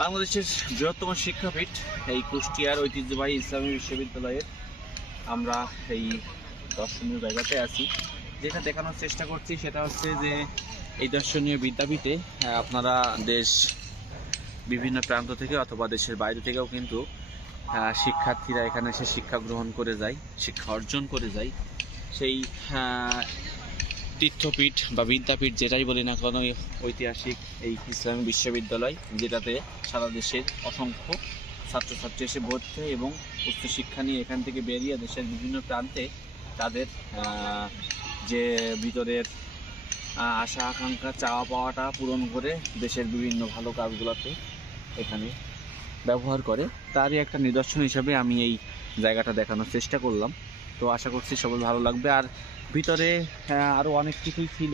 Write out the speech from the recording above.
বাংলাদেশের বৃহত্তম শিক্ষাপীঠ এই কুষ্টিয়ার ঐতিহ্যবাহী ইসলামী বিশ্ববিদ্যালয়ের আমরা এই দর্শনীয় জায়গাতে আছি। যেটা দেখানোর চেষ্টা করছি সেটা হচ্ছে যে এই দর্শনীয় বিদ্যাপীঠে আপনারা দেশ বিভিন্ন প্রান্ত থেকে অথবা দেশের বাইরে থেকেও কিন্তু শিক্ষার্থীরা এখানে এসে শিক্ষা গ্রহণ করে যায়, শিক্ষা অর্জন করে যায়। সেই তীর্থপীঠ বা বিদ্যাপীঠ যেটাই বলি না কেন, ঐতিহাসিক এই ইসলামী বিশ্ববিদ্যালয়, যেটাতে সারা দেশের অসংখ্য ছাত্রছাত্রী এসে ভর্তি হয় এবং উচ্চশিক্ষা নিয়ে এখান থেকে বেরিয়ে দেশের বিভিন্ন প্রান্তে তাদের যে ভিতরের আশা আকাঙ্ক্ষা চাওয়া পাওয়াটা পূরণ করে দেশের বিভিন্ন ভালো কাজগুলোতে এখানে ব্যবহার করে। তারই একটা নিদর্শন হিসাবে আমি এই জায়গাটা দেখানোর চেষ্টা করলাম। তো আশা করছি সবাই ভালো লাগবে। আর ভিতরে আরও অনেক কিছুই ছিল।